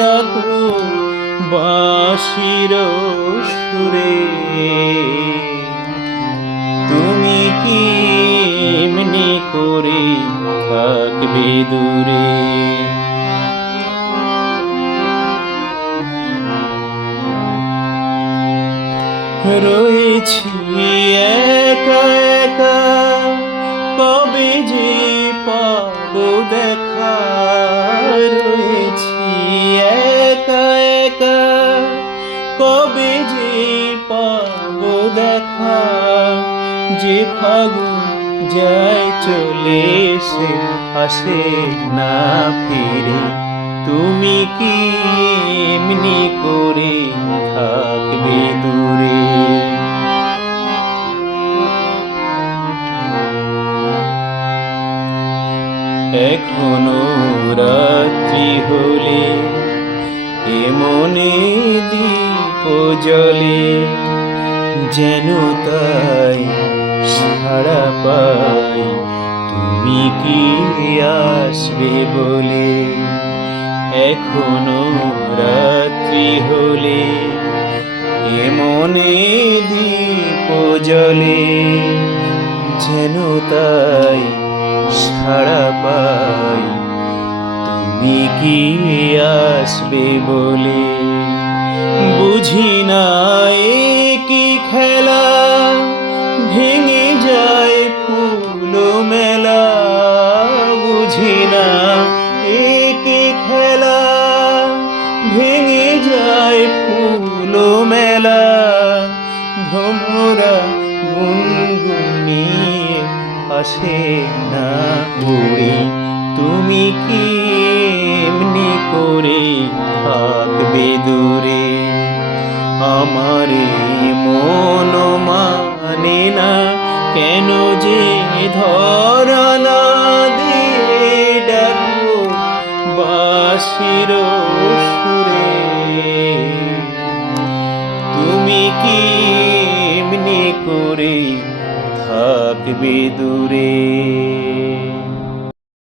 ডাকো বাঁশির সুরে, তুমি কি এমনি করে থাকবে দূরে? রয়েছি একা একা, কবে যে পাবো দেখা। রয়েছি একা একা, কবে যে পাবো দেখা। যে ফাগুন যায় চলে সে আসে না ফিরে, তুমি কি এমনি করে থাকবে দূরে? এখনো রাত্রি হলে এ মনে দীপ জ্বলে, যেন তাই সাড়া পাই তুমি কি আসবে বলে। এখনো রাত্রি হলে এ মনে দীপ জ্বলে, যেন তাই সাড়া পাই তুমি কি আসবে বলে। বুঝি না এ কি খেলা, ভেঙে যায় ফুল মেলা। বুঝি না এ কি খেলা, ভেঙে যায় ফুল মেলা। ভ্রমরা গুনগুনিয়ে আসে না উড়ে, তুমি কি এমনি করে থাকবে দূরে? আমার মন মানে না কেন যে ধরা না দিয়ে ডাকো বাঁশির সুরে, তুমি কি এমনি করে থাকবে দূরে?